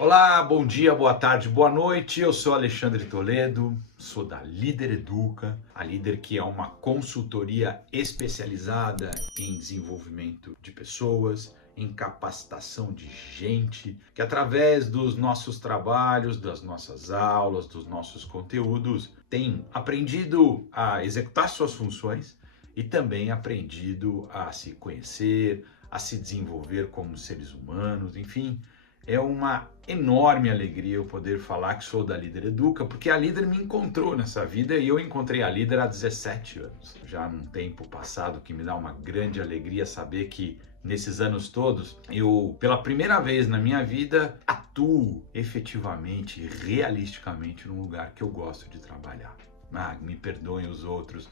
Olá, bom dia, boa tarde, boa noite. Eu sou Alexandre Toledo, sou da Líder Educa, a Líder que é uma consultoria especializada em desenvolvimento de pessoas, em capacitação de gente, que através dos nossos trabalhos, das nossas aulas, dos nossos conteúdos, tem aprendido a executar suas funções e também aprendido a se conhecer, a se desenvolver como seres humanos, enfim. É uma enorme alegria eu poder falar que sou da Líder Educa, porque a Líder me encontrou nessa vida e eu encontrei a Líder há 17 anos. Já num tempo passado que me dá uma grande alegria saber que nesses anos todos eu, pela primeira vez na minha vida, atuo efetivamente, realisticamente num lugar que eu gosto de trabalhar. Me perdoem os outros,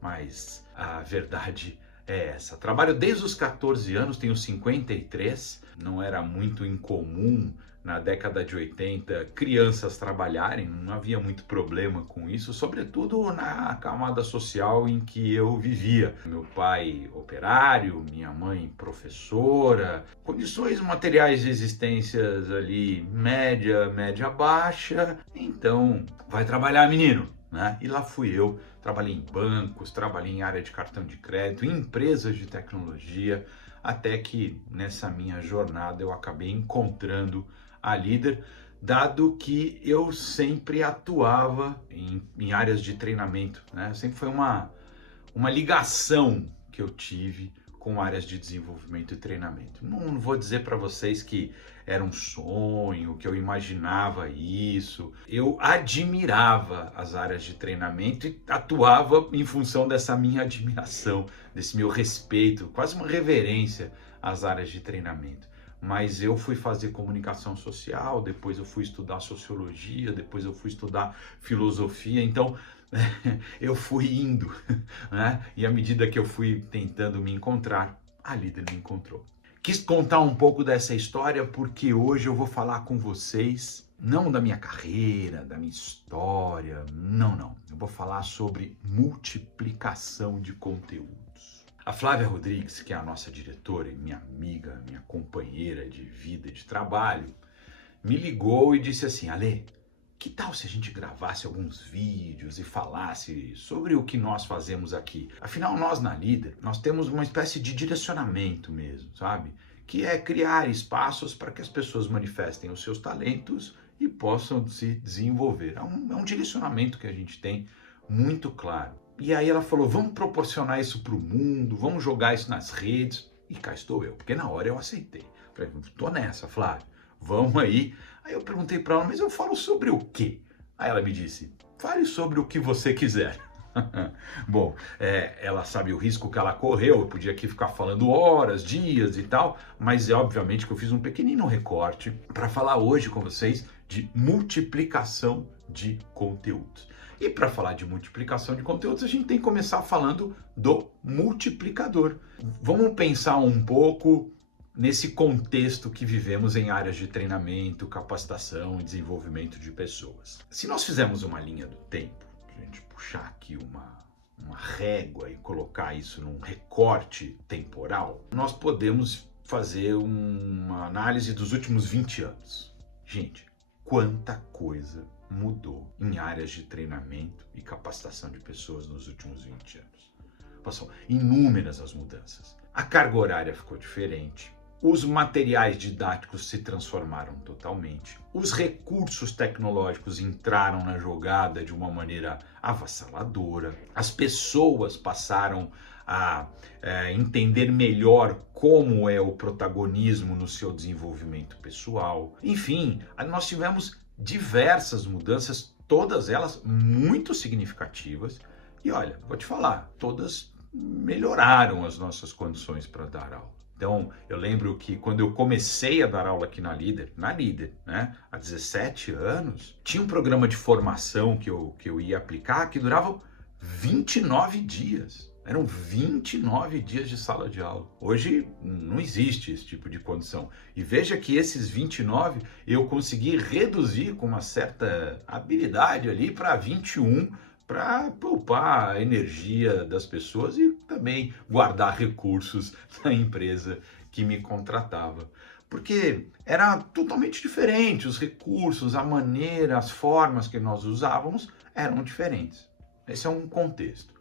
mas a verdade é essa. Trabalho desde os 14 anos, tenho 53. Não era muito incomum na década de 80 crianças trabalharem, não havia muito problema com isso, sobretudo na camada social em que eu vivia. Meu pai operário, minha mãe professora, condições materiais de existências ali média baixa, então vai trabalhar, menino. Né? E lá fui eu, trabalhei em bancos, trabalhei em área de cartão de crédito, em empresas de tecnologia, até que nessa minha jornada eu acabei encontrando a Líder, dado que eu sempre atuava em áreas de treinamento, né? Sempre foi uma ligação que eu tive com áreas de desenvolvimento e treinamento. Não vou dizer para vocês que era um sonho, que eu imaginava isso. Eu admirava as áreas de treinamento e atuava em função dessa minha admiração, desse meu respeito, quase uma reverência às áreas de treinamento. Mas eu fui fazer comunicação social, depois eu fui estudar sociologia, depois eu fui estudar filosofia, então eu fui indo, né? E à medida que eu fui tentando me encontrar, a Líder me encontrou. Quis contar um pouco dessa história porque hoje eu vou falar com vocês, não da minha carreira, da minha história, não. Eu vou falar sobre multiplicação de conteúdos. A Flávia Rodrigues, que é a nossa diretora e minha amiga, minha companheira de vida, de trabalho, me ligou e disse assim: Ale, que tal se a gente gravasse alguns vídeos e falasse sobre o que nós fazemos aqui? Afinal, nós na Líder, nós temos uma espécie de direcionamento mesmo, sabe? Que é criar espaços para que as pessoas manifestem os seus talentos e possam se desenvolver. É um direcionamento que a gente tem muito claro. E aí ela falou, vamos proporcionar isso para o mundo, vamos jogar isso nas redes. E cá estou eu, porque na hora eu aceitei. Falei, tô nessa, Flávio, vamos aí. Aí eu perguntei para ela, mas eu falo sobre o quê? Aí ela me disse, fale sobre o que você quiser. Bom, ela sabe o risco que ela correu, eu podia aqui ficar falando horas, dias e tal, mas é obviamente que eu fiz um pequenino recorte para falar hoje com vocês de multiplicação de conteúdos. E para falar de multiplicação de conteúdos, a gente tem que começar falando do multiplicador. Vamos pensar um pouco nesse contexto que vivemos em áreas de treinamento, capacitação e desenvolvimento de pessoas. Se nós fizermos uma linha do tempo, a gente puxar aqui uma régua e colocar isso num recorte temporal, nós podemos fazer uma análise dos últimos 20 anos. Gente, quanta coisa mudou em áreas de treinamento e capacitação de pessoas nos últimos 20 anos. Passou inúmeras as mudanças. A carga horária ficou diferente. Os materiais didáticos se transformaram totalmente. Os recursos tecnológicos entraram na jogada de uma maneira avassaladora. As pessoas passaram a entender melhor como é o protagonismo no seu desenvolvimento pessoal. Enfim, nós tivemos diversas mudanças, todas elas muito significativas. E olha, vou te falar, todas melhoraram as nossas condições para dar aula. Então, eu lembro que quando eu comecei a dar aula aqui na Líder, né, há 17 anos, tinha um programa de formação que eu ia aplicar que durava 29 dias. Eram 29 dias de sala de aula. Hoje não existe esse tipo de condição. E veja que esses 29 eu consegui reduzir com uma certa habilidade ali para 21, para poupar a energia das pessoas e também guardar recursos da empresa que me contratava. Porque era totalmente diferente, os recursos, a maneira, as formas que nós usávamos eram diferentes. Esse é um contexto.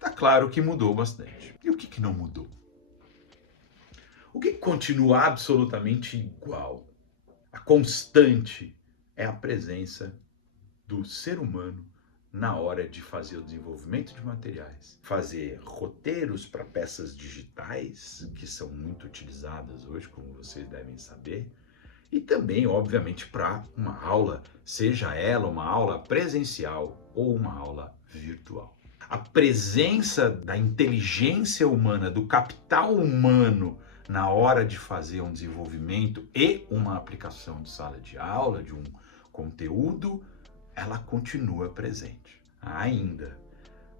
Tá claro que mudou bastante. E o que não mudou? O que continua absolutamente igual, a constante, é a presença do ser humano na hora de fazer o desenvolvimento de materiais, fazer roteiros para peças digitais, que são muito utilizadas hoje, como vocês devem saber, e também, obviamente, para uma aula, seja ela uma aula presencial ou uma aula virtual. A presença da inteligência humana, do capital humano na hora de fazer um desenvolvimento e uma aplicação de sala de aula, de um conteúdo, ela continua presente, ainda.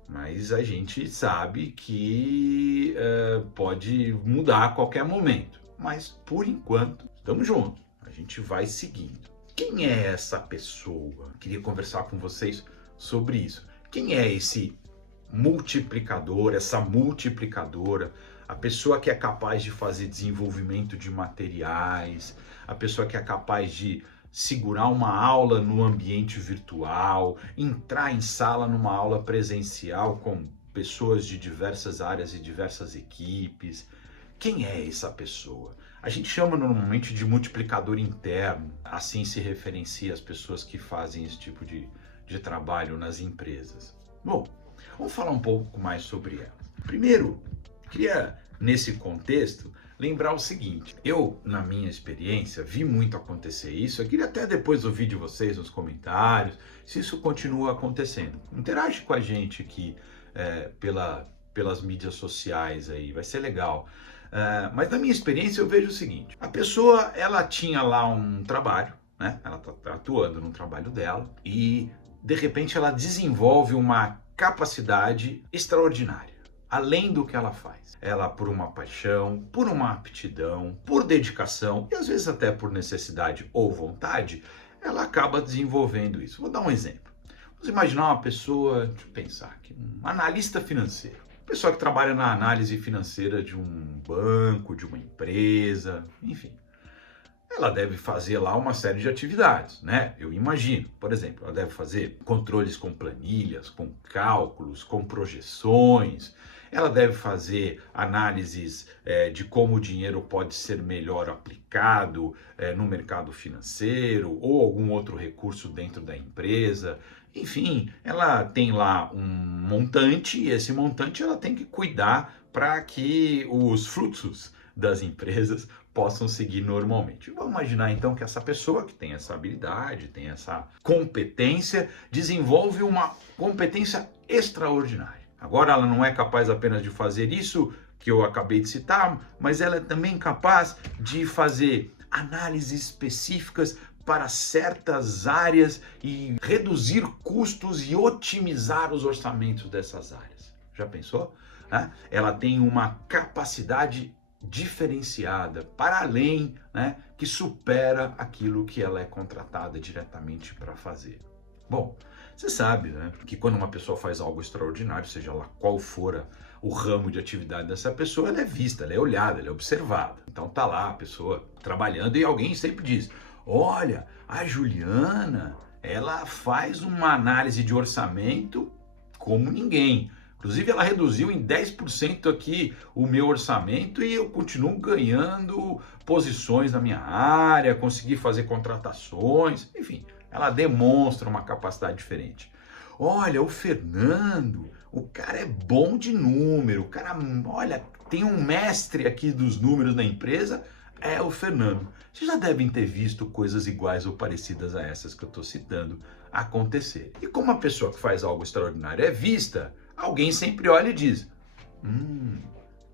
Mas a gente sabe que pode mudar a qualquer momento. Mas, por enquanto, estamos juntos. A gente vai seguindo. Quem é essa pessoa? Queria conversar com vocês sobre isso. Quem é esse multiplicador, essa multiplicadora? A pessoa que é capaz de fazer desenvolvimento de materiais, a pessoa que é capaz de segurar uma aula no ambiente virtual, entrar em sala numa aula presencial com pessoas de diversas áreas e diversas equipes. Quem é essa pessoa? A gente chama normalmente de multiplicador interno, assim se referencia as pessoas que fazem esse tipo de trabalho nas empresas. Bom, vamos falar um pouco mais sobre ela. Primeiro, queria, nesse contexto, lembrar o seguinte: eu, na minha experiência, vi muito acontecer isso. Eu queria até depois ouvir de vocês nos comentários se isso continua acontecendo. Interage com a gente aqui pelas mídias sociais aí, vai ser legal. Mas na minha experiência eu vejo o seguinte: a pessoa, ela tinha lá um trabalho, né? Ela está atuando no trabalho dela e de repente ela desenvolve uma capacidade extraordinária, além do que ela faz. Ela, por uma paixão, por uma aptidão, por dedicação e às vezes até por necessidade ou vontade, ela acaba desenvolvendo isso. Vou dar um exemplo. Vamos imaginar uma pessoa, deixa eu pensar aqui, um analista financeiro. Pessoa que trabalha na análise financeira de um banco, de uma empresa, enfim. Ela deve fazer lá uma série de atividades, né? Eu imagino, por exemplo, ela deve fazer controles com planilhas, com cálculos, com projeções. Ela deve fazer análises de como o dinheiro pode ser melhor aplicado no mercado financeiro ou algum outro recurso dentro da empresa. Enfim, ela tem lá um montante e esse montante ela tem que cuidar para que os fluxos das empresas possam seguir normalmente. Vamos imaginar então que essa pessoa que tem essa habilidade, tem essa competência, desenvolve uma competência extraordinária. Agora ela não é capaz apenas de fazer isso que eu acabei de citar, mas ela é também capaz de fazer análises específicas para certas áreas e reduzir custos e otimizar os orçamentos dessas áreas. Já pensou? Ela tem uma capacidade diferenciada, para além, que supera aquilo que ela é contratada diretamente para fazer. Bom, você sabe, que quando uma pessoa faz algo extraordinário, seja lá qual for o ramo de atividade dessa pessoa, ela é vista, ela é olhada, ela é observada. Então tá lá a pessoa trabalhando e alguém sempre diz: olha, a Juliana, ela faz uma análise de orçamento como ninguém. Inclusive, ela reduziu em 10% aqui o meu orçamento e eu continuo ganhando posições na minha área, consegui fazer contratações, enfim, ela demonstra uma capacidade diferente. Olha, o Fernando, o cara é bom de número, o cara, olha, tem um mestre aqui dos números na empresa, é o Fernando. Vocês já devem ter visto coisas iguais ou parecidas a essas que eu estou citando acontecer. E como a pessoa que faz algo extraordinário é vista, alguém sempre olha e diz: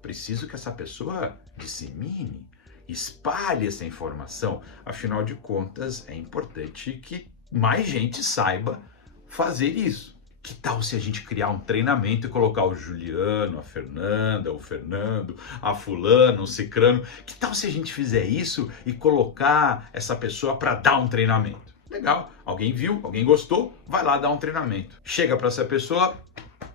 preciso que essa pessoa dissemine, espalhe essa informação. Afinal de contas, é importante que mais gente saiba fazer isso. Que tal se a gente criar um treinamento e colocar o Juliano, a Fernanda, o Fernando, a fulano, o cicrano? Que tal se a gente fizer isso e colocar essa pessoa para dar um treinamento? Legal, alguém viu, alguém gostou, vai lá dar um treinamento. Chega para essa pessoa,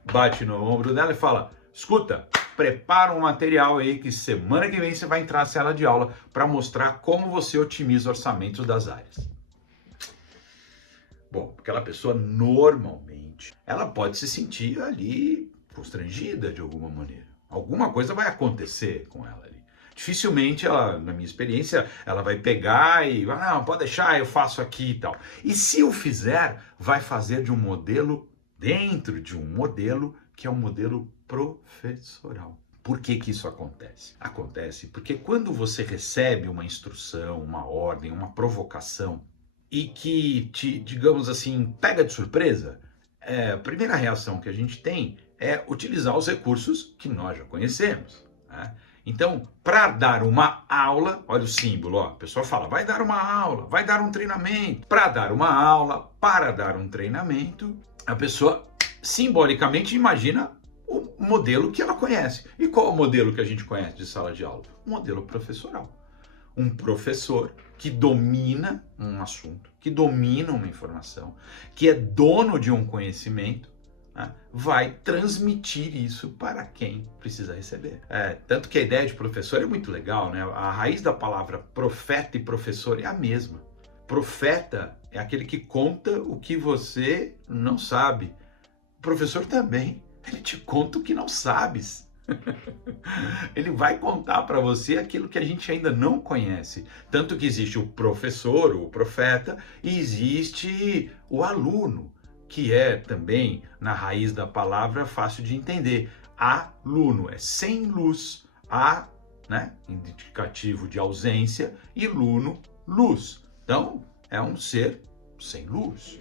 bate no ombro dela e fala: escuta, prepara um material aí que semana que vem você vai entrar na sala de aula para mostrar como você otimiza orçamentos das áreas. Bom, aquela pessoa normalmente, ela pode se sentir ali constrangida de alguma maneira. Alguma coisa vai acontecer com ela ali. Dificilmente ela, na minha experiência, ela vai pegar e, não, pode deixar, eu faço aqui e tal. E se eu fizer, vai fazer de um modelo, dentro de um modelo, que é um modelo professoral. Por que que isso acontece? Acontece porque quando você recebe uma instrução, uma ordem, uma provocação, e que te, digamos assim, pega de surpresa, a primeira reação que a gente tem é utilizar os recursos que nós já conhecemos, né? Então, para dar uma aula, olha o símbolo, ó, a pessoa fala, vai dar uma aula, vai dar um treinamento. Para dar uma aula, para dar um treinamento, a pessoa simbolicamente imagina o modelo que ela conhece. E qual é o modelo que a gente conhece de sala de aula? O modelo professoral. Um professor que domina um assunto, que domina uma informação, que é dono de um conhecimento, né, vai transmitir isso para quem precisa receber. Tanto que a ideia de professor é muito legal, né? A raiz da palavra profeta e professor é a mesma. Profeta é aquele que conta o que você não sabe. O professor também, ele te conta o que não sabes. Ele vai contar para você aquilo que a gente ainda não conhece. Tanto que existe o professor, o profeta, e existe o aluno, que é também, na raiz da palavra, fácil de entender. Aluno é sem luz, né, indicativo de ausência, e luno, luz. Então, é um ser sem luz.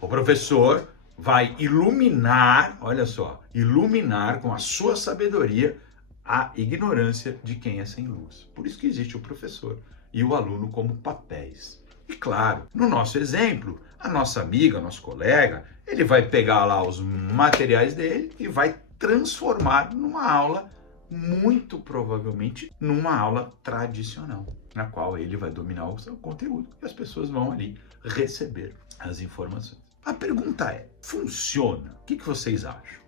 O professor vai iluminar, olha só, iluminar com a sua sabedoria a ignorância de quem é sem luz. Por isso que existe o professor e o aluno como papéis. E claro, no nosso exemplo, a nossa amiga, nosso colega, ele vai pegar lá os materiais dele e vai transformar numa aula, muito provavelmente numa aula tradicional, na qual ele vai dominar o seu conteúdo e as pessoas vão ali receber as informações. A pergunta é, funciona? O que vocês acham?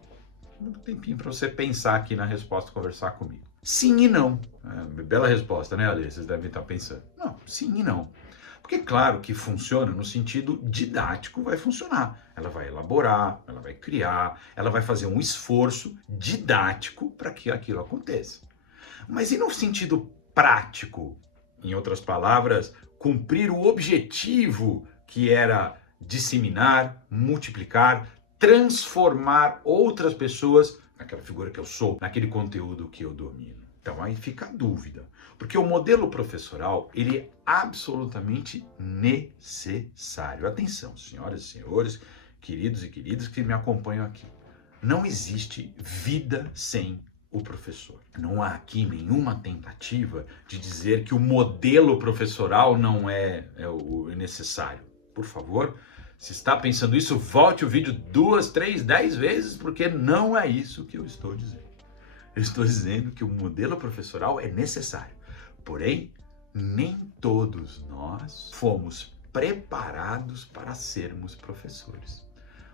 Um tempinho para você pensar aqui na resposta, conversar comigo. Sim e não. Bela resposta, né, Ale? Vocês devem estar pensando. Não, sim e não. Porque claro que funciona no sentido didático, vai funcionar. Ela vai elaborar, ela vai criar, ela vai fazer um esforço didático para que aquilo aconteça. Mas e no sentido prático? Em outras palavras, cumprir o objetivo que era disseminar, multiplicar, transformar outras pessoas naquela figura que eu sou, naquele conteúdo que eu domino. Então aí fica a dúvida, porque o modelo professoral, ele é absolutamente necessário. Atenção, senhoras e senhores, queridos e queridas que me acompanham aqui. Não existe vida sem o professor. Não há aqui nenhuma tentativa de dizer que o modelo professoral não é o necessário. Por favor, se está pensando isso, volte o vídeo 2, 3, 10 vezes, porque não é isso que eu estou dizendo. Eu estou dizendo que o modelo professoral é necessário. Porém, nem todos nós fomos preparados para sermos professores.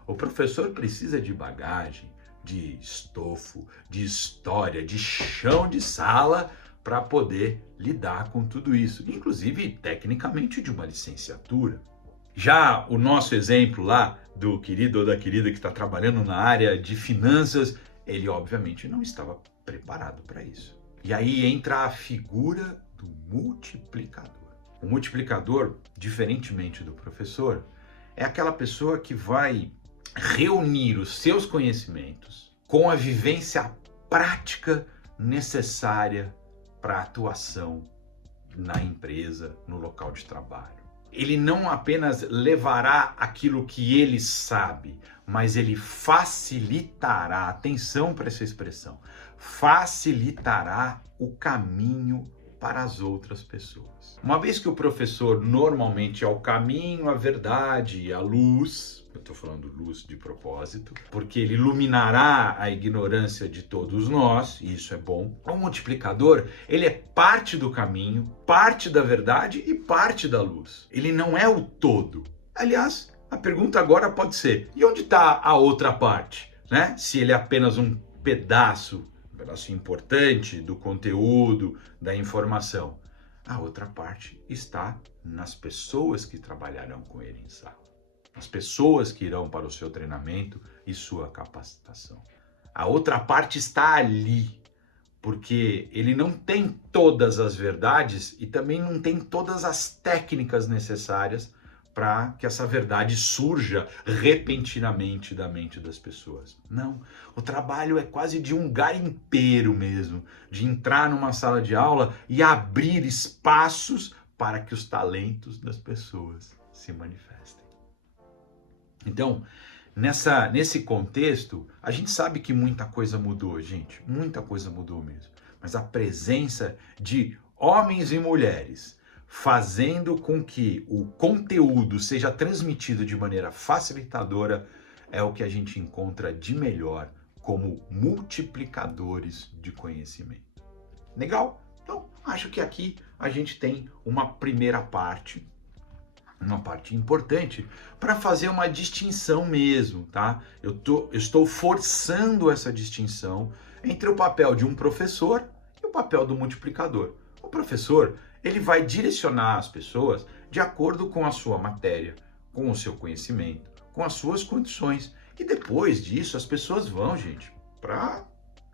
O professor precisa de bagagem, de estofo, de história, de chão de sala para poder lidar com tudo isso, inclusive tecnicamente de uma licenciatura. Já o nosso exemplo lá do querido ou da querida que está trabalhando na área de finanças, ele obviamente não estava preparado para isso. E aí entra a figura do multiplicador. O multiplicador, diferentemente do professor, é aquela pessoa que vai reunir os seus conhecimentos com a vivência prática necessária para a atuação na empresa, no local de trabalho. Ele não apenas levará aquilo que ele sabe, mas ele facilitará, atenção para essa expressão, facilitará o caminho para as outras pessoas. Uma vez que o professor normalmente é o caminho, a verdade e a luz, eu estou falando luz de propósito, porque ele iluminará a ignorância de todos nós, e isso é bom. O multiplicador, ele é parte do caminho, parte da verdade e parte da luz. Ele não é o todo. Aliás, a pergunta agora pode ser, e onde está a outra parte? Né? Se ele é apenas um pedaço, pedaço importante do conteúdo, da informação. A outra parte está nas pessoas que trabalharão com ele em sala. As pessoas que irão para o seu treinamento e sua capacitação. A outra parte está ali, porque ele não tem todas as verdades e também não tem todas as técnicas necessárias para que essa verdade surja repentinamente da mente das pessoas. Não, o trabalho é quase de um garimpeiro mesmo, de entrar numa sala de aula e abrir espaços para que os talentos das pessoas se manifestem. Então, nesse contexto, a gente sabe que muita coisa mudou, gente, muita coisa mudou mesmo. Mas a presença de homens e mulheres fazendo com que o conteúdo seja transmitido de maneira facilitadora é o que a gente encontra de melhor como multiplicadores de conhecimento. Legal? Então, acho que aqui a gente tem uma primeira parte, uma parte importante para fazer uma distinção mesmo, tá? Eu estou forçando essa distinção entre o papel de um professor e o papel do multiplicador. O professor, ele vai direcionar as pessoas de acordo com a sua matéria, com o seu conhecimento, com as suas condições. E depois disso, as pessoas vão, gente, para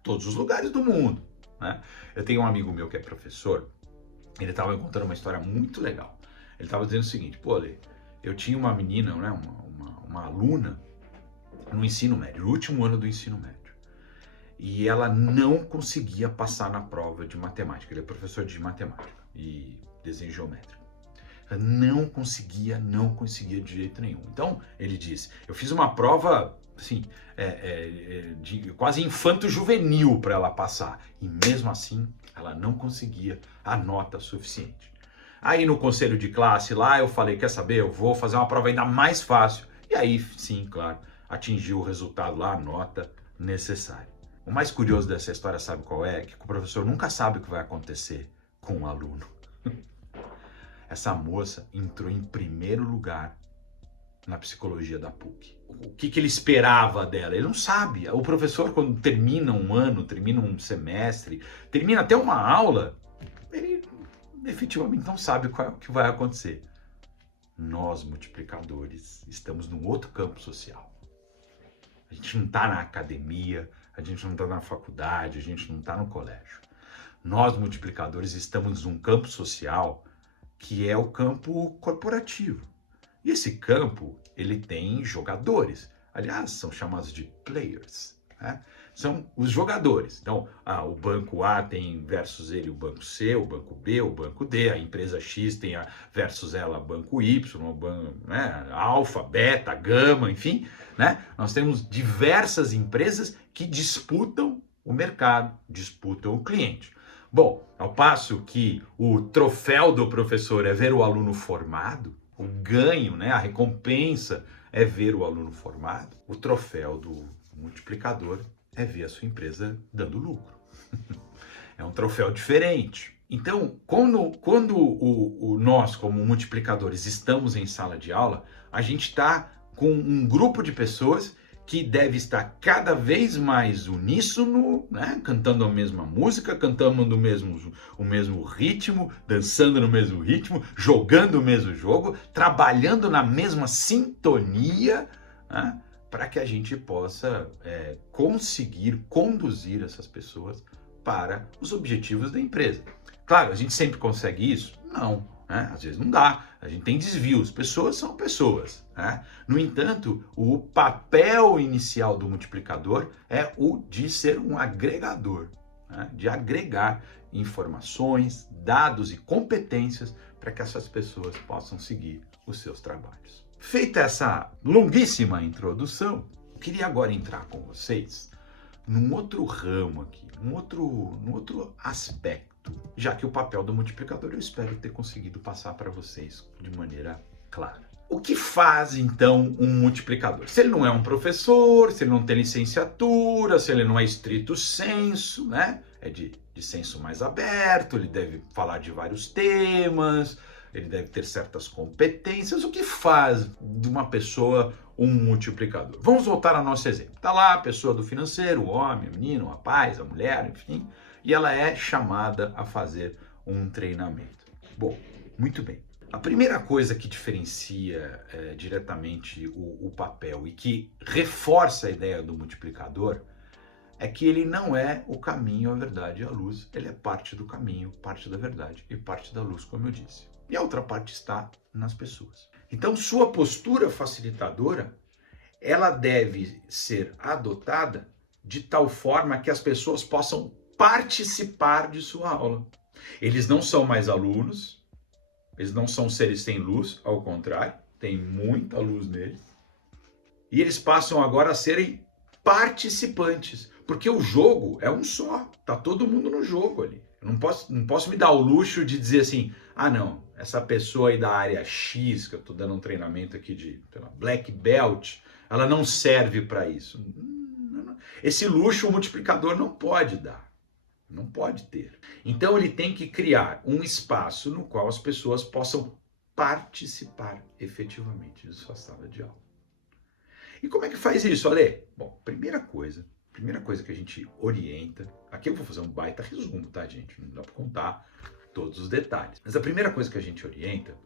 todos os lugares do mundo, né? Eu tenho um amigo meu que é professor, ele estava me contando uma história muito legal. Ele estava dizendo o seguinte: pô, Ale, eu tinha uma menina, né, uma aluna no ensino médio, no último ano do ensino médio. E ela não conseguia passar na prova de matemática. Ele é professor de matemática e desenho geométrico. Ela não conseguia de jeito nenhum. Então, ele disse, eu fiz uma prova, assim, de quase infanto-juvenil para ela passar. E mesmo assim, ela não conseguia a nota suficiente. Aí no conselho de classe lá, eu falei, quer saber, eu vou fazer uma prova ainda mais fácil. E aí, sim, claro, atingiu o resultado lá, a nota necessária. O mais curioso dessa história, sabe qual é? Que o professor nunca sabe o que vai acontecer com o aluno. Essa moça entrou em primeiro lugar na psicologia da PUC. O que ele esperava dela? Ele não sabe. O professor, quando termina um ano, termina um semestre, termina até uma aula, ele efetivamente não sabe o que vai acontecer. Nós, multiplicadores, estamos num outro campo social. A gente não está na academia, a gente não está na faculdade, a gente não está no colégio. Nós, multiplicadores, estamos num campo social que é o campo corporativo. E esse campo, ele tem jogadores. Aliás, são chamados de players, né? São os jogadores. Então, o banco A tem versus ele o banco C, o banco B, o banco D, a empresa X tem versus ela banco Y, o banco, né, alfa, beta, gama, enfim, né? Nós temos diversas empresas que disputam o mercado, disputam o cliente. Bom, ao passo que o troféu do professor é ver o aluno formado, o ganho, né, a recompensa é ver o aluno formado, o troféu do multiplicador é ver a sua empresa dando lucro. É um troféu diferente. Então, quando nós, como multiplicadores, estamos em sala de aula, a gente está com um grupo de pessoas que deve estar cada vez mais uníssono, né? Cantando a mesma música, cantando o mesmo ritmo, dançando no mesmo ritmo, jogando o mesmo jogo, trabalhando na mesma sintonia, né? Para que a gente possa conseguir conduzir essas pessoas para os objetivos da empresa. Claro, a gente sempre consegue isso? Não, né? Às vezes não dá, a gente tem desvios, pessoas são pessoas, né? No entanto, o papel inicial do multiplicador é o de ser um agregador, né? De agregar informações, dados e competências para que essas pessoas possam seguir os seus trabalhos. Feita essa longuíssima introdução, eu queria agora entrar com vocês num outro ramo aqui, num outro aspecto, já que o papel do multiplicador eu espero ter conseguido passar para vocês de maneira clara. O que faz, então, um multiplicador? Se ele não é um professor, se ele não tem licenciatura, se ele não é estrito sensu, né? É de senso mais aberto, ele deve falar de vários temas, ele deve ter certas competências. O que faz de uma pessoa um multiplicador? Vamos voltar ao nosso exemplo. Está lá a pessoa do financeiro, o homem, o menino, o rapaz, a mulher, enfim, e ela é chamada a fazer um treinamento. Bom, muito bem. A primeira coisa que diferencia diretamente o papel e que reforça a ideia do multiplicador é que ele não é o caminho, a verdade e a luz. Ele é parte do caminho, parte da verdade e parte da luz, como eu disse. E a outra parte está nas pessoas. Então, sua postura facilitadora, ela deve ser adotada de tal forma que as pessoas possam participar de sua aula. Eles não são mais alunos, eles não são seres sem luz, ao contrário, tem muita luz neles. E eles passam agora a serem participantes, porque o jogo é um só, tá todo mundo no jogo ali. Eu não posso me dar o luxo de dizer assim, ah não, essa pessoa aí da área X, que eu tô dando um treinamento aqui de Black Belt, ela não serve para isso. Esse luxo o multiplicador não pode dar, não pode ter. Então ele tem que criar um espaço no qual as pessoas possam participar efetivamente de sua sala de aula. E como é que faz isso, Ale? Bom, primeira coisa que a gente orienta, aqui eu vou fazer um baita resumo, tá, gente? Não dá para contar todos os detalhes. Mas a primeira coisa que a gente orienta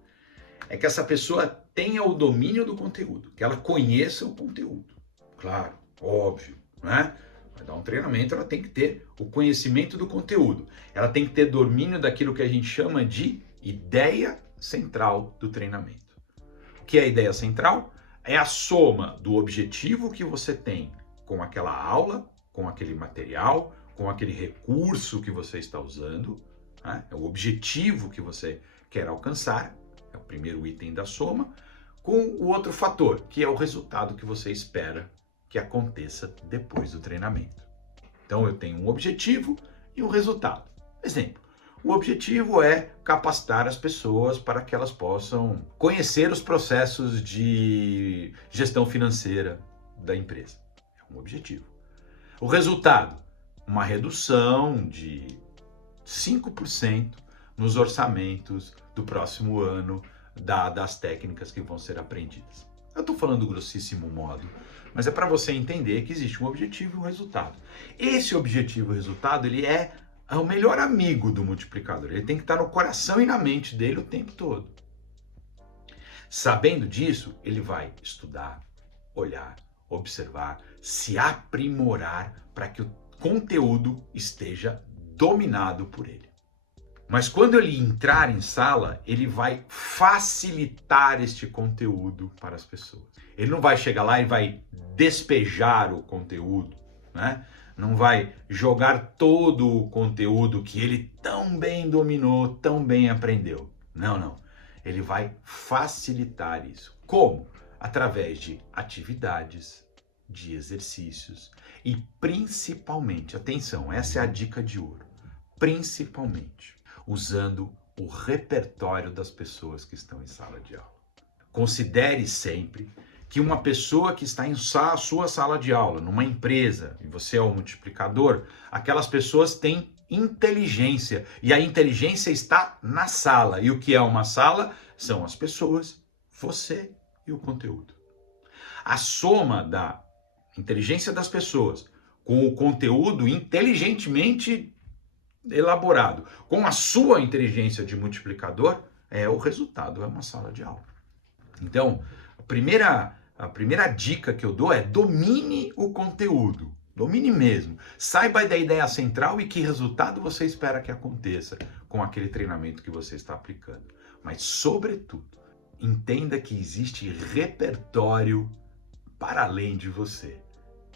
é que essa pessoa tenha o domínio do conteúdo, que ela conheça o conteúdo. Claro, óbvio, né? Vai dar um treinamento, ela tem que ter o conhecimento do conteúdo. Ela tem que ter domínio daquilo que a gente chama de ideia central do treinamento. O que é a ideia central? É a soma do objetivo que você tem com aquela aula, com aquele material, com aquele recurso que você está usando, né? É o objetivo que você quer alcançar, é o primeiro item da soma, com o outro fator, que é o resultado que você espera que aconteça depois do treinamento. Então eu tenho um objetivo e um resultado. Exemplo, o objetivo é capacitar as pessoas para que elas possam conhecer os processos de gestão financeira da empresa. É um objetivo. O resultado, uma redução de 5% nos orçamentos do próximo ano das técnicas que vão ser aprendidas. Eu estou falando grossíssimo modo, mas é para você entender que existe um objetivo e um resultado. Esse objetivo e resultado, ele é o melhor amigo do multiplicador. Ele tem que estar no coração e na mente dele o tempo todo. Sabendo disso, ele vai estudar, olhar, observar, se aprimorar para que o conteúdo esteja dominado por ele. Mas quando ele entrar em sala, ele vai facilitar este conteúdo para as pessoas. Ele não vai chegar lá e vai despejar o conteúdo, né? Não vai jogar todo o conteúdo que ele tão bem dominou, tão bem aprendeu. Não, não. Ele vai facilitar isso. Como? Através de atividades, de exercícios e principalmente, atenção, essa é a dica de ouro, principalmente usando o repertório das pessoas que estão em sala de aula. Considere sempre que uma pessoa que está em sua sala de aula, numa empresa, e você é o multiplicador, aquelas pessoas têm inteligência, e a inteligência está na sala. E o que é uma sala? São as pessoas, você e o conteúdo. A soma da inteligência das pessoas com o conteúdo inteligentemente elaborado, com a sua inteligência de multiplicador, o resultado é uma sala de aula. Então, a primeira dica que eu dou é domine o conteúdo, domine mesmo. Saiba da ideia central e que resultado você espera que aconteça com aquele treinamento que você está aplicando. Mas, sobretudo, entenda que existe repertório para além de você.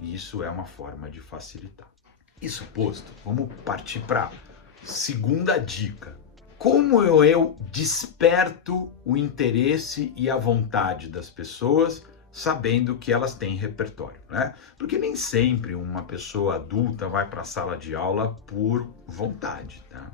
E isso é uma forma de facilitar. Isso posto, vamos partir para a segunda dica. Como eu desperto o interesse e a vontade das pessoas, sabendo que elas têm repertório, né? Porque nem sempre uma pessoa adulta vai para a sala de aula por vontade, tá?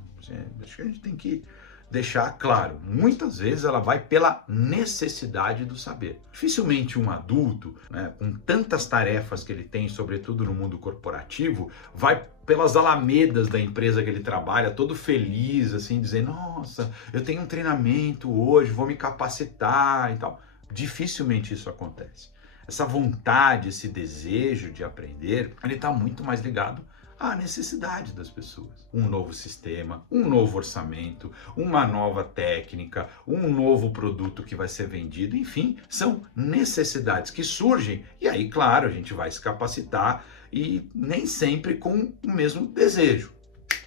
Acho que a gente tem que deixar claro, muitas vezes ela vai pela necessidade do saber. Dificilmente um adulto, né, com tantas tarefas que ele tem, sobretudo no mundo corporativo, vai pelas alamedas da empresa que ele trabalha, todo feliz, assim, dizer, nossa, eu tenho um treinamento hoje, vou me capacitar e tal. Dificilmente isso acontece. Essa vontade, esse desejo de aprender, ele está muito mais ligado à necessidade das pessoas. Um novo sistema, um novo orçamento, uma nova técnica, um novo produto que vai ser vendido, enfim, são necessidades que surgem e aí, claro, a gente vai se capacitar e nem sempre com o mesmo desejo.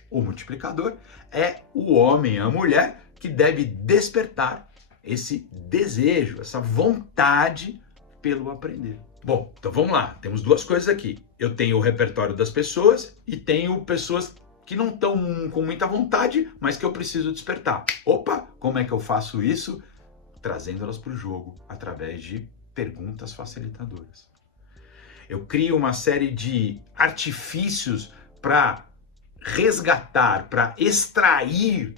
O multiplicador é o homem, a mulher que deve despertar esse desejo, essa vontade pelo aprender. Bom, então vamos lá, temos duas coisas aqui. Eu tenho o repertório das pessoas e tenho pessoas que não estão com muita vontade, mas que eu preciso despertar. Opa, como é que eu faço isso? Trazendo-elas para o jogo através de perguntas facilitadoras. Eu crio uma série de artifícios para resgatar, para extrair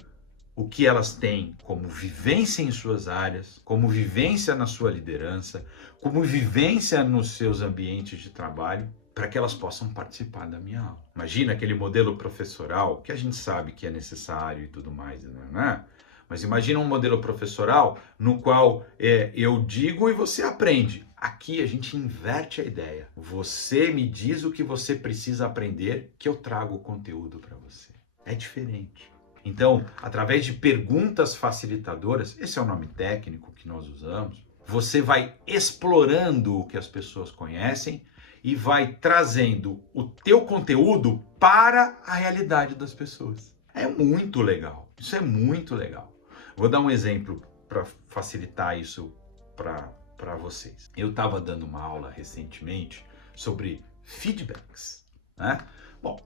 o que elas têm como vivência em suas áreas, como vivência na sua liderança, como vivência nos seus ambientes de trabalho, para que elas possam participar da minha aula. Imagina aquele modelo professoral, que a gente sabe que é necessário e tudo mais, né? Mas imagina um modelo professoral no qual eu digo e você aprende. Aqui a gente inverte a ideia. Você me diz o que você precisa aprender, que eu trago o conteúdo para você. É diferente. Então, através de perguntas facilitadoras, esse é o nome técnico que nós usamos, você vai explorando o que as pessoas conhecem e vai trazendo o teu conteúdo para a realidade das pessoas. É muito legal. Isso é muito legal. Vou dar um exemplo para facilitar isso para vocês. Eu estava dando uma aula recentemente sobre feedbacks, né? Bom,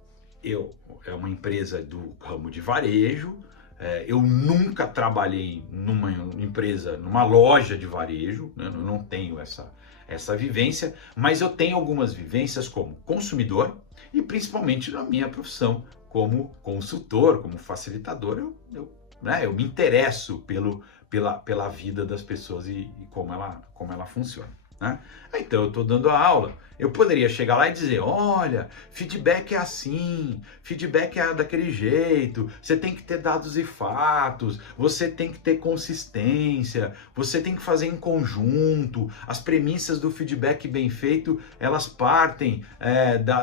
é uma empresa do ramo de varejo, eu nunca trabalhei numa empresa, numa loja de varejo, né? Eu não tenho essa vivência, mas eu tenho algumas vivências como consumidor e principalmente na minha profissão como consultor, como facilitador, eu me interesso pela vida das pessoas e como ela funciona. Né? Então eu estou dando a aula, eu poderia chegar lá e dizer, olha, feedback é assim, feedback é daquele jeito, você tem que ter dados e fatos, você tem que ter consistência, você tem que fazer em conjunto, as premissas do feedback bem feito, elas partem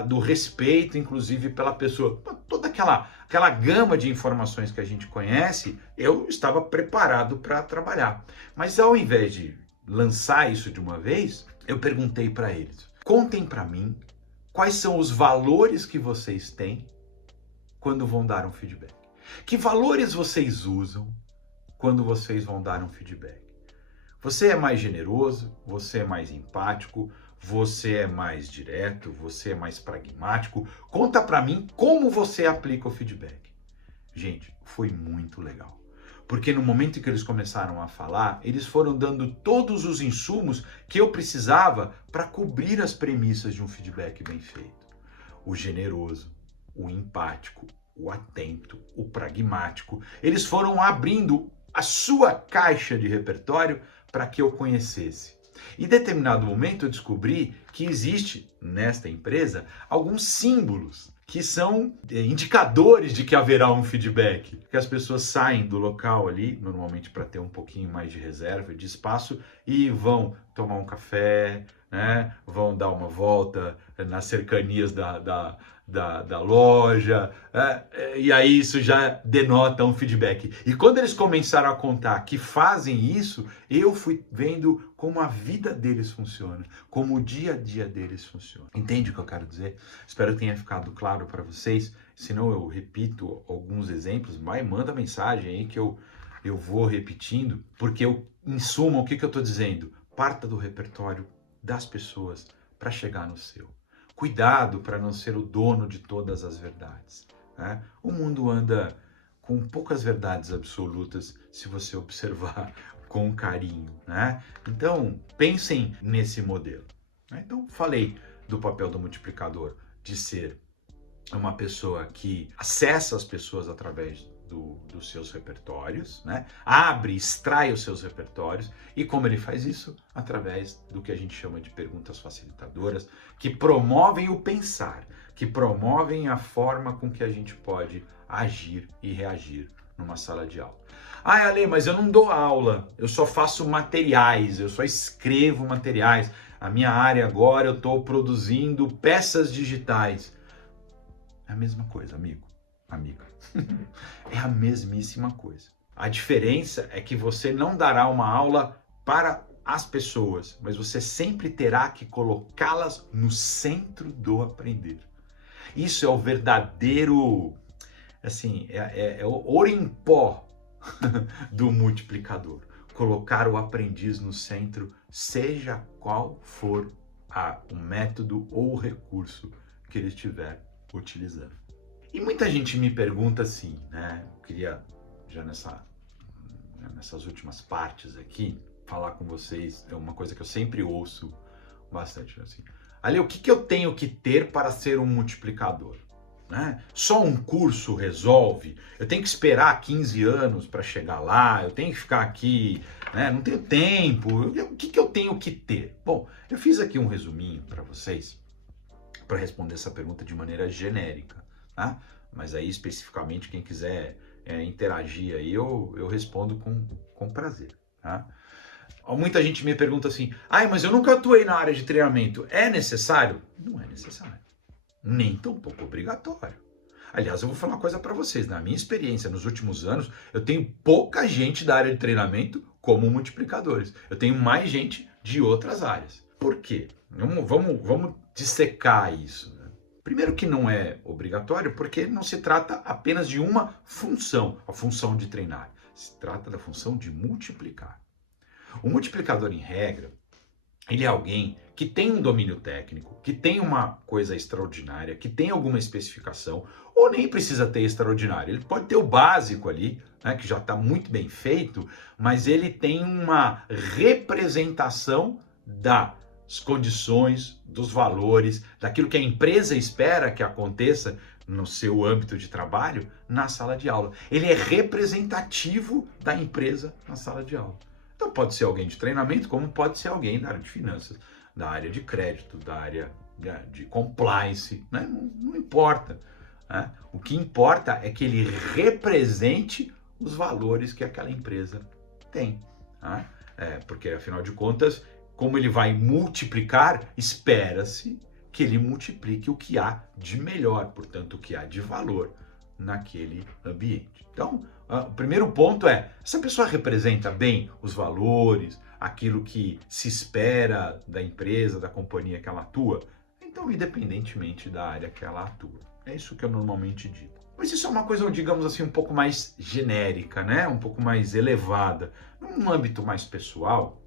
do respeito, inclusive, pela pessoa. Toda aquela gama de informações que a gente conhece, eu estava preparado para trabalhar. Mas ao invés de lançar isso de uma vez, eu perguntei para eles, contem para mim quais são os valores que vocês têm quando vão dar um feedback. Que valores vocês usam quando vocês vão dar um feedback? Você é mais generoso? Você é mais empático? Você é mais direto? Você é mais pragmático? Conta para mim como você aplica o feedback. Gente, foi muito legal. Porque no momento em que eles começaram a falar, eles foram dando todos os insumos que eu precisava para cobrir as premissas de um feedback bem feito. O generoso, o empático, o atento, o pragmático. Eles foram abrindo a sua caixa de repertório para que eu conhecesse. Em determinado momento eu descobri que existe nesta empresa alguns símbolos que são indicadores de que haverá um feedback. Que as pessoas saem do local ali, normalmente para ter um pouquinho mais de reserva, de espaço, e vão tomar um café, né? Vão dar uma volta nas cercanias da loja, e aí isso já denota um feedback. E quando eles começaram a contar que fazem isso, eu fui vendo como a vida deles funciona, como o dia a dia deles funciona. Entende o que eu quero dizer? Espero que tenha ficado claro para vocês. Se não, eu repito alguns exemplos, manda mensagem aí que eu vou repetindo, porque em suma, o que eu estou dizendo? Parta do repertório das pessoas para chegar no seu. Cuidado para não ser o dono de todas as verdades. Né? O mundo anda com poucas verdades absolutas se você observar com carinho. Né? Então, pensem nesse modelo. Né? Então, falei do papel do multiplicador, de ser uma pessoa que acessa as pessoas através dos seus repertórios, né? Abre, extrai os seus repertórios. E como ele faz isso? Através do que a gente chama de perguntas facilitadoras, que promovem o pensar, que promovem a forma com que a gente pode agir e reagir numa sala de aula. Ah, Ale, mas eu não dou aula, eu só faço materiais, eu só escrevo materiais. A minha área agora eu estou produzindo peças digitais. É a mesma coisa, amigo, amiga. É a mesmíssima coisa. A diferença é que você não dará uma aula para as pessoas, mas você sempre terá que colocá-las no centro do aprender. Isso é o verdadeiro, assim, é o ouro em pó do multiplicador. Colocar o aprendiz no centro, seja qual for o método ou o recurso que ele estiver utilizando. E muita gente me pergunta assim, né? Eu queria, já nessas últimas partes aqui, falar com vocês, é uma coisa que eu sempre ouço bastante, assim. Ali, o que eu tenho que ter para ser um multiplicador? Né? Só um curso resolve? Eu tenho que esperar 15 anos para chegar lá? Eu tenho que ficar aqui, né? Não tenho tempo. O que eu tenho que ter? Bom, eu fiz aqui um resuminho para vocês, para responder essa pergunta de maneira genérica, tá? Mas aí especificamente quem quiser interagir aí, eu respondo com prazer, tá? Muita gente me pergunta assim, mas eu nunca atuei na área de treinamento, é necessário? Não é necessário, nem tampouco obrigatório. Aliás, eu vou falar uma coisa para vocês, na minha experiência nos últimos anos, eu tenho pouca gente da área de treinamento como multiplicadores, eu tenho mais gente de outras áreas. Por quê? Vamos dissecar isso. Né? Primeiro que não é obrigatório, porque não se trata apenas de uma função, a função de treinar. Se trata da função de multiplicar. O multiplicador, em regra, ele é alguém que tem um domínio técnico, que tem uma coisa extraordinária, que tem alguma especificação, ou nem precisa ter extraordinário. Ele pode ter o básico ali, né, que já está muito bem feito, mas ele tem uma representação das condições, dos valores, daquilo que a empresa espera que aconteça no seu âmbito de trabalho na sala de aula. Ele é representativo da empresa na sala de aula. Então pode ser alguém de treinamento, como pode ser alguém da área de finanças, da área de crédito, da área de compliance, né? Não importa. Né? O que importa é que ele represente os valores que aquela empresa tem. Né? Porque, afinal de contas, como ele vai multiplicar, espera-se que ele multiplique o que há de melhor, portanto, o que há de valor naquele ambiente. Então, o primeiro ponto é, essa pessoa representa bem os valores, aquilo que se espera da empresa, da companhia que ela atua? Então, independentemente da área que ela atua. É isso que eu normalmente digo. Mas isso é uma coisa, digamos assim, um pouco mais genérica, né? Um pouco mais elevada. Num âmbito mais pessoal,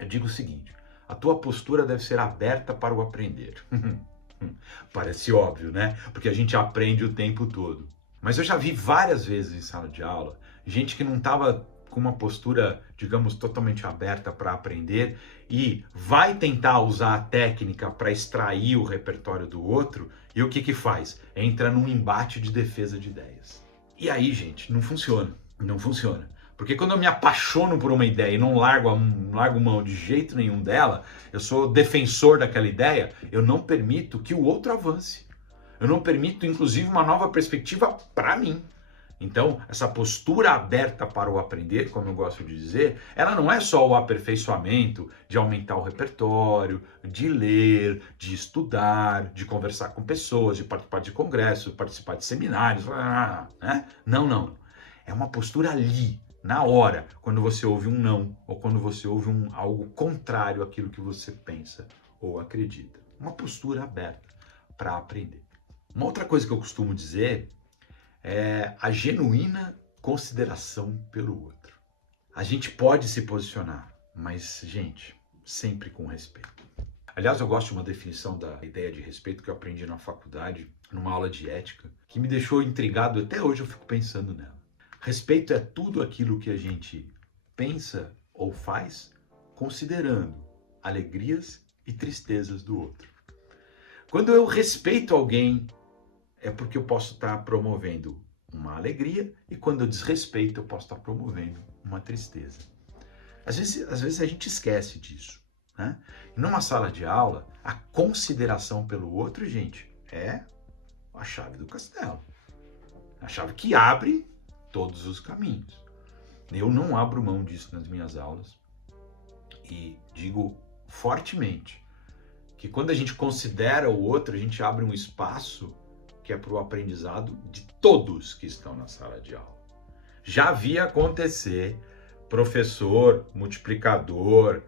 eu digo o seguinte, a tua postura deve ser aberta para o aprender. Parece óbvio, né? Porque a gente aprende o tempo todo. Mas eu já vi várias vezes em sala de aula, gente que não estava com uma postura, digamos, totalmente aberta para aprender e vai tentar usar a técnica para extrair o repertório do outro e o que faz? Entra num embate de defesa de ideias. E aí, gente, não funciona. Não funciona. Porque quando eu me apaixono por uma ideia e não largo mão de jeito nenhum dela, eu sou defensor daquela ideia, eu não permito que o outro avance. Eu não permito, inclusive, uma nova perspectiva para mim. Então, essa postura aberta para o aprender, como eu gosto de dizer, ela não é só o aperfeiçoamento de aumentar o repertório, de ler, de estudar, de conversar com pessoas, de participar de congressos, participar de seminários, né? Não. É uma postura ali, na hora, quando você ouve um não, ou quando você ouve algo contrário àquilo que você pensa ou acredita. Uma postura aberta para aprender. Uma outra coisa que eu costumo dizer é a genuína consideração pelo outro. A gente pode se posicionar, mas, gente, sempre com respeito. Aliás, eu gosto de uma definição da ideia de respeito que eu aprendi na faculdade, numa aula de ética, que me deixou intrigado, até hoje eu fico pensando nela. Respeito é tudo aquilo que a gente pensa ou faz considerando alegrias e tristezas do outro. Quando eu respeito alguém, é porque eu posso estar promovendo uma alegria, e quando eu desrespeito, eu posso estar promovendo uma tristeza. Às vezes a gente esquece disso, né? E numa sala de aula, a consideração pelo outro, gente, é a chave do castelo. A chave que abre todos os caminhos. Eu não abro mão disso nas minhas aulas e digo fortemente que quando a gente considera o outro, a gente abre um espaço que é para o aprendizado de todos que estão na sala de aula. Já vi acontecer professor, multiplicador,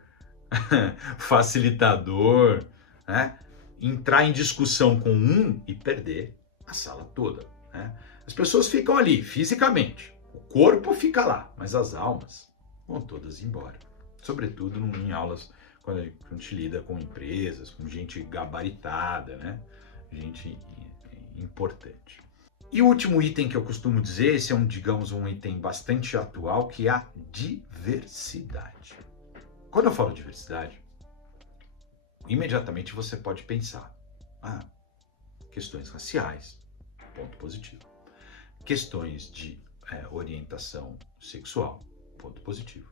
facilitador, né, entrar em discussão com um e perder a sala toda, né? As pessoas ficam ali fisicamente, o corpo fica lá, mas as almas vão todas embora. Sobretudo em aulas quando a gente lida com empresas, com gente gabaritada, né? Gente importante. E o último item que eu costumo dizer, esse é digamos, um item bastante atual, que é a diversidade. Quando eu falo diversidade, imediatamente você pode pensar, questões raciais, ponto positivo. Questões de orientação sexual, ponto positivo.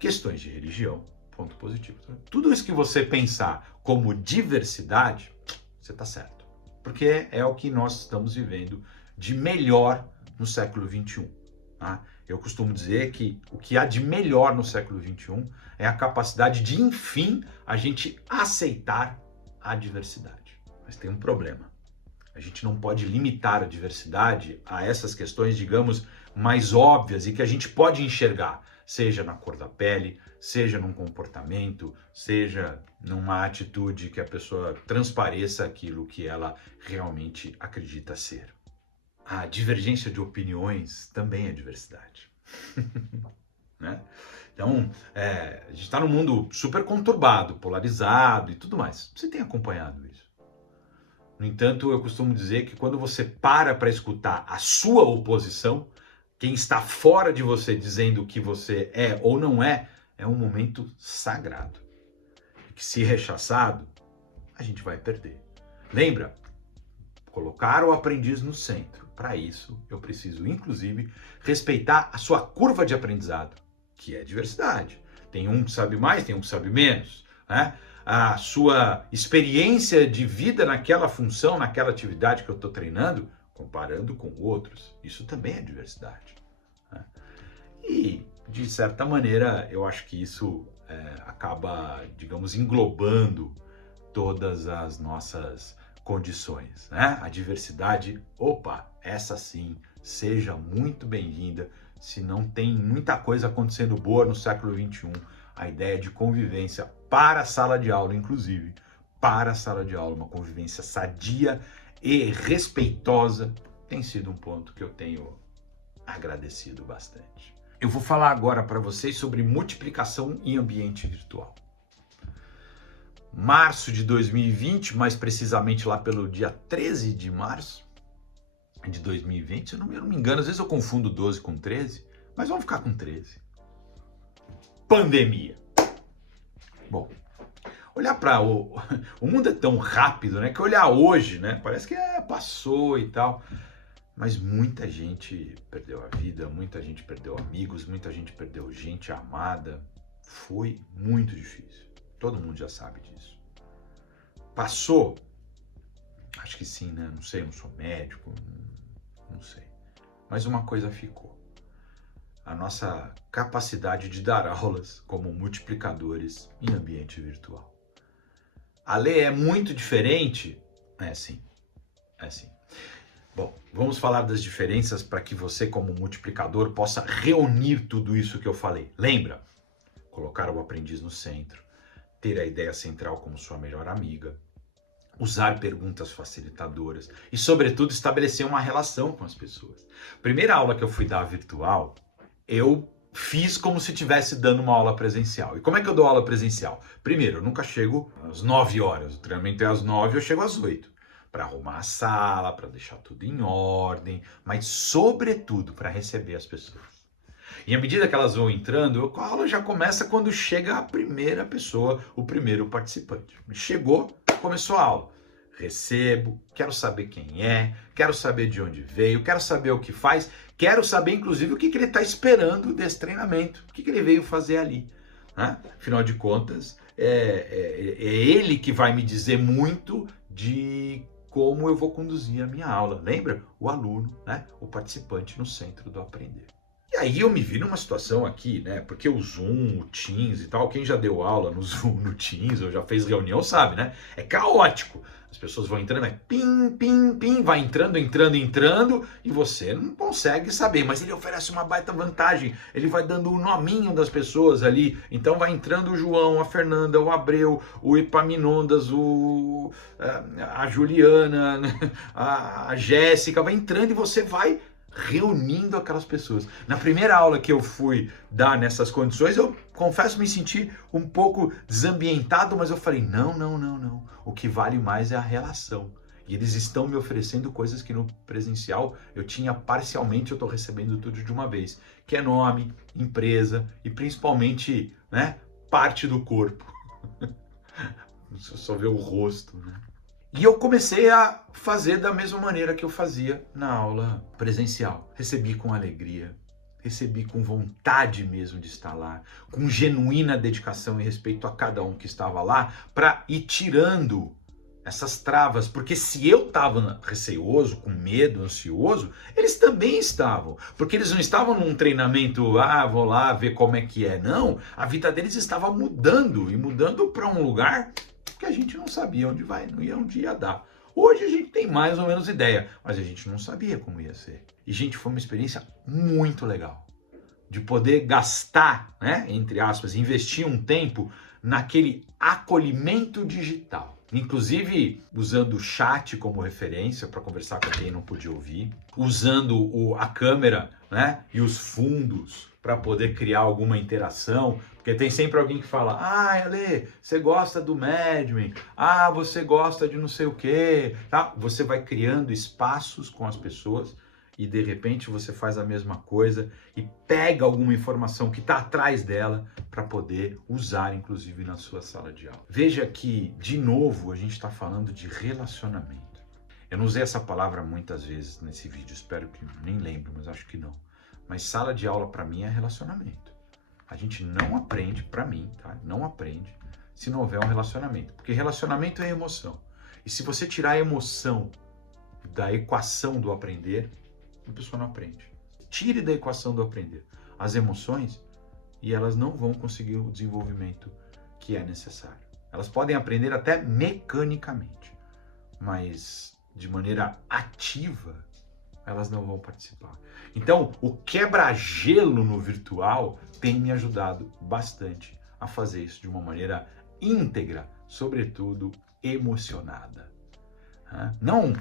Questões de religião, ponto positivo. Tudo isso que você pensar como diversidade, você está certo. Porque é o que nós estamos vivendo de melhor no século XXI. Tá? Eu costumo dizer que o que há de melhor no século XXI é a capacidade de, enfim, a gente aceitar a diversidade. Mas tem um problema. A gente não pode limitar a diversidade a essas questões, digamos, mais óbvias e que a gente pode enxergar, seja na cor da pele, seja num comportamento, seja numa atitude que a pessoa transpareça aquilo que ela realmente acredita ser. A divergência de opiniões também é diversidade. Né? Então, a gente está num mundo super conturbado, polarizado e tudo mais. Você tem acompanhado isso? No entanto, eu costumo dizer que quando você para escutar a sua oposição, quem está fora de você dizendo o que você é ou não é um momento sagrado. Que se rechaçado, a gente vai perder. Lembra? Colocar o aprendiz no centro. Para isso, eu preciso, inclusive, respeitar a sua curva de aprendizado, que é diversidade. Tem um que sabe mais, tem um que sabe menos, né? A sua experiência de vida naquela função, naquela atividade que eu estou treinando, comparando com outros. Isso também é diversidade. Né? E, de certa maneira, eu acho que isso acaba, digamos, englobando todas as nossas condições. Né? A diversidade, essa sim, seja muito bem-vinda. Se não tem muita coisa acontecendo boa no século XXI, a ideia de convivência para a sala de aula, inclusive, para a sala de aula, uma convivência sadia e respeitosa, tem sido um ponto que eu tenho agradecido bastante. Eu vou falar agora para vocês sobre multiplicação em ambiente virtual. Março de 2020, mais precisamente lá pelo dia 13 de março de 2020, se eu não me engano, às vezes eu confundo 12 com 13, mas vamos ficar com 13. Pandemia. Bom, olhar para o mundo é tão rápido, né? Que olhar hoje, né? Parece que passou e tal. Mas muita gente perdeu a vida, muita gente perdeu amigos, muita gente perdeu gente amada. Foi muito difícil. Todo mundo já sabe disso. Passou? Acho que sim, né? Não sei, não sou médico, não sei. Mas uma coisa ficou. A nossa capacidade de dar aulas como multiplicadores em ambiente virtual. A lei é muito diferente? É sim. Bom, vamos falar das diferenças para que você, como multiplicador, possa reunir tudo isso que eu falei. Lembra? Colocar o aprendiz no centro, ter a ideia central como sua melhor amiga, usar perguntas facilitadoras e, sobretudo, estabelecer uma relação com as pessoas. Primeira aula que eu fui dar virtual, eu fiz como se estivesse dando uma aula presencial. E como é que eu dou aula presencial? Primeiro, eu nunca chego às 9 horas. O treinamento é às 9, eu chego às 8. Para arrumar a sala, para deixar tudo em ordem, mas sobretudo para receber as pessoas. E à medida que elas vão entrando, a aula já começa quando chega a primeira pessoa, o primeiro participante. Chegou, começou a aula. recebo, quero saber quem é, quero saber de onde veio, quero saber o que faz, quero saber inclusive o que ele está esperando desse treinamento, o que ele veio fazer ali. Né? Afinal de contas, é ele que vai me dizer muito de como eu vou conduzir a minha aula. Lembra? O aluno, né? O participante no centro do aprender. E aí eu me vi numa situação aqui, né? Porque o Zoom, o Teams e tal, quem já deu aula no Zoom, no Teams, ou já fez reunião, sabe, né? É caótico. As pessoas vão entrando, pim, pim, pim, vai entrando, e você não consegue saber. Mas ele oferece uma baita vantagem. Ele vai dando o nominho das pessoas ali. Então vai entrando o João, a Fernanda, o Abreu, o Epaminondas, a Juliana, a Jéssica, vai entrando e você vai reunindo aquelas pessoas. Na primeira aula que eu fui dar nessas condições, eu confesso me senti um pouco desambientado, mas eu falei, não. O que vale mais é a relação. E eles estão me oferecendo coisas que no presencial eu tinha parcialmente, eu estou recebendo tudo de uma vez. Que é nome, empresa e principalmente, né, parte do corpo. Você só vê o rosto, né? E eu comecei a fazer da mesma maneira que eu fazia na aula presencial. Recebi com alegria, recebi com vontade mesmo de estar lá, com genuína dedicação e respeito a cada um que estava lá, para ir tirando essas travas, porque se eu estava receoso, com medo, ansioso, eles também estavam, porque eles não estavam num treinamento, vou lá ver como é que é, não, a vida deles estava mudando, e mudando para um lugar que a gente não sabia onde vai, não ia onde ia dar. Hoje a gente tem mais ou menos ideia, mas a gente não sabia como ia ser. E, gente, foi uma experiência muito legal, de poder gastar, né, entre aspas, investir um tempo naquele acolhimento digital. Inclusive, usando o chat como referência para conversar com quem não podia ouvir, usando a câmera, né, e os fundos para poder criar alguma interação, porque tem sempre alguém que fala, Ale, você gosta do Medium, você gosta de não sei o quê, tá? Você vai criando espaços com as pessoas e de repente você faz a mesma coisa e pega alguma informação que está atrás dela para poder usar, inclusive, na sua sala de aula. Veja que, de novo, a gente está falando de relacionamento. Eu não usei essa palavra muitas vezes nesse vídeo, espero que nem lembro, mas acho que não. Mas sala de aula para mim é relacionamento. A gente não aprende, para mim, tá? Não aprende se não houver um relacionamento. Porque relacionamento é emoção. E se você tirar a emoção da equação do aprender, a pessoa não aprende. Tire da equação do aprender as emoções e elas não vão conseguir o desenvolvimento que é necessário. Elas podem aprender até mecanicamente, mas de maneira ativa elas não vão participar. Então, o quebra-gelo no virtual tem me ajudado bastante a fazer isso de uma maneira íntegra, sobretudo emocionada. Não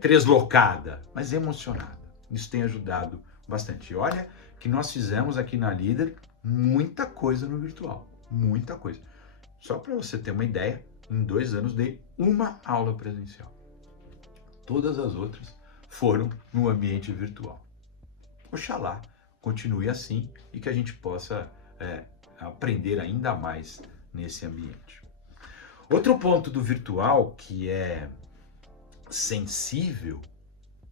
treslocada, mas emocionada. Isso tem ajudado bastante. E olha que nós fizemos aqui na Líder muita coisa no virtual. Muita coisa. Só para você ter uma ideia, em 2 anos dei uma aula presencial. Todas as outras foram no ambiente virtual. Oxalá continue assim e que a gente possa aprender ainda mais nesse ambiente. Outro ponto do virtual que é sensível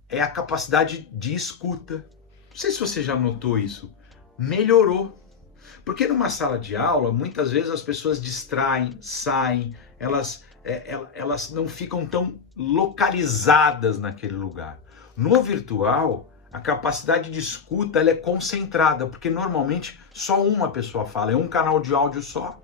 é a capacidade de escuta. Não sei se você já notou isso. Melhorou. Porque numa sala de aula, muitas vezes as pessoas distraem, saem, elas não ficam tão localizadas naquele lugar. No virtual, a capacidade de escuta ela é concentrada, porque normalmente só uma pessoa fala, é um canal de áudio só.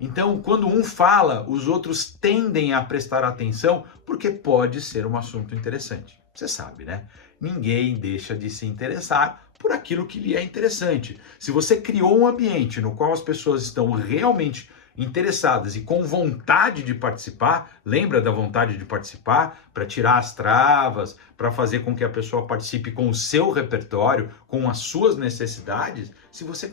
Então, quando um fala, os outros tendem a prestar atenção, porque pode ser um assunto interessante. Você sabe, né? Ninguém deixa de se interessar por aquilo que lhe é interessante. Se você criou um ambiente no qual as pessoas estão realmente interessadas e com vontade de participar, lembra da vontade de participar? Para tirar as travas, para fazer com que a pessoa participe com o seu repertório, com as suas necessidades. Se você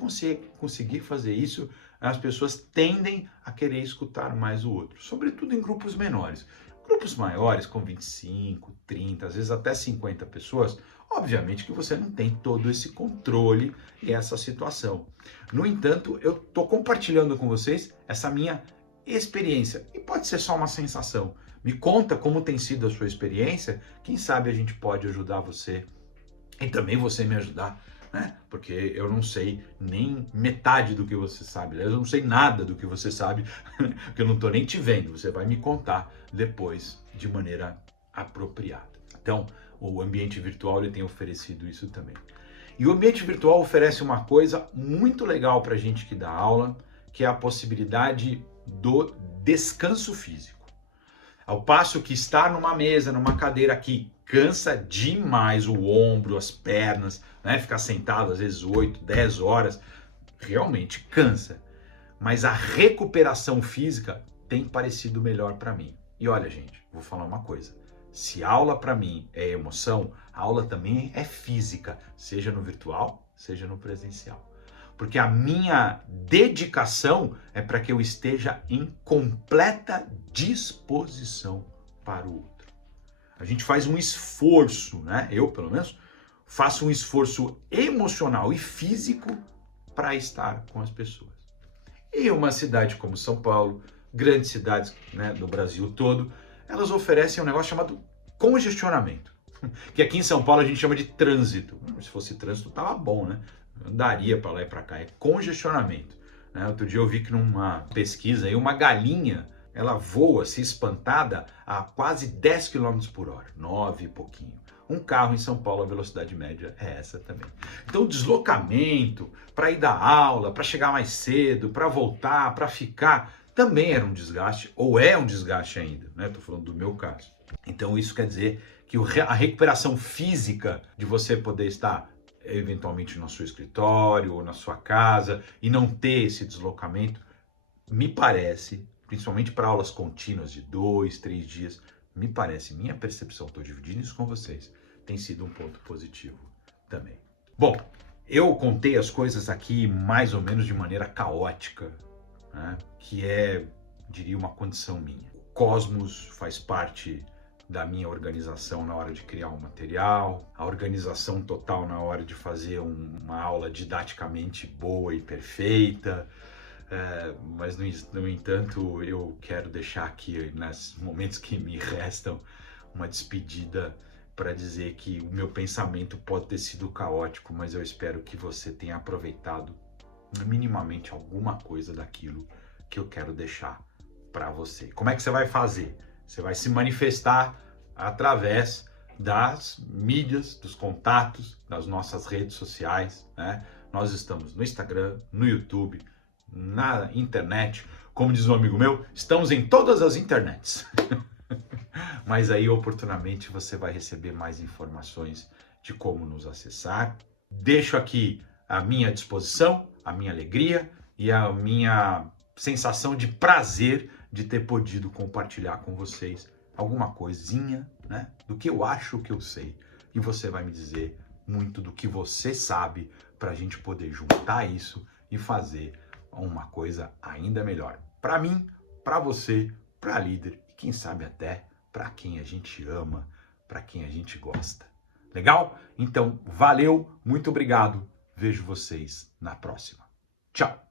conseguir fazer isso, as pessoas tendem a querer escutar mais o outro, sobretudo em grupos menores. Grupos maiores, com 25, 30, às vezes até 50 pessoas, obviamente que você não tem todo esse controle e essa situação. No entanto, eu estou compartilhando com vocês essa minha experiência. E pode ser só uma sensação, Me conta como tem sido a sua experiência, quem sabe a gente pode ajudar você e também você me ajudar, né? Porque eu não sei nem metade do que você sabe, eu não sei nada do que você sabe, porque eu não estou nem te vendo, você vai me contar depois de maneira apropriada. Então, o ambiente virtual ele tem oferecido isso também. E o ambiente virtual oferece uma coisa muito legal para a gente que dá aula, que é a possibilidade do descanso físico. Ao passo que estar numa mesa, numa cadeira aqui, cansa demais o ombro, as pernas, né? Ficar sentado às vezes 8, 10 horas, realmente cansa. Mas a recuperação física tem parecido melhor para mim. E olha, gente, vou falar uma coisa. Se aula para mim é emoção, a aula também é física, seja no virtual, seja no presencial. Porque a minha dedicação é para que eu esteja em completa disposição para o outro. A gente faz um esforço, né? Eu, pelo menos, faço um esforço emocional e físico para estar com as pessoas. E uma cidade como São Paulo, grandes cidades, né, do Brasil todo, elas oferecem um negócio chamado congestionamento. Que aqui em São Paulo a gente chama de trânsito. Se fosse trânsito, tava bom, né? Andaria para lá e para cá. É congestionamento. Né? Outro dia eu vi que numa pesquisa aí, uma galinha, ela voa, se espantada, a quase 10 km por hora. 9 e pouquinho. Um carro em São Paulo, a velocidade média é essa também. Então o deslocamento para ir dar aula, para chegar mais cedo, para voltar, para ficar, também era um desgaste, ou é um desgaste ainda, né? Estou falando do meu caso. Então isso quer dizer que a recuperação física de você poder estar eventualmente no seu escritório ou na sua casa e não ter esse deslocamento, me parece, principalmente para aulas contínuas de 2, 3 dias, me parece, minha percepção, estou dividindo isso com vocês, tem sido um ponto positivo também. Bom, eu contei as coisas aqui mais ou menos de maneira caótica, né? Que é, diria, uma condição minha. O Cosmos faz parte da minha organização na hora de criar um material, a organização total na hora de fazer uma aula didaticamente boa e perfeita, mas no entanto eu quero deixar aqui, nos momentos que me restam, uma despedida para dizer que o meu pensamento pode ter sido caótico, mas eu espero que você tenha aproveitado minimamente alguma coisa daquilo que eu quero deixar para você. Como é que você vai fazer? Você vai se manifestar através das mídias, dos contatos, das nossas redes sociais, né? Nós estamos no Instagram, no YouTube, na internet. Como diz um amigo meu, estamos em todas as internets. Mas aí, oportunamente, você vai receber mais informações de como nos acessar. Deixo aqui a minha disposição, a minha alegria e a minha sensação de prazer de ter podido compartilhar com vocês alguma coisinha, né, do que eu acho que eu sei. E você vai me dizer muito do que você sabe para a gente poder juntar isso e fazer uma coisa ainda melhor. Para mim, para você, para a líder e quem sabe até para quem a gente ama, para quem a gente gosta. Legal? Então, valeu, muito obrigado. Vejo vocês na próxima. Tchau!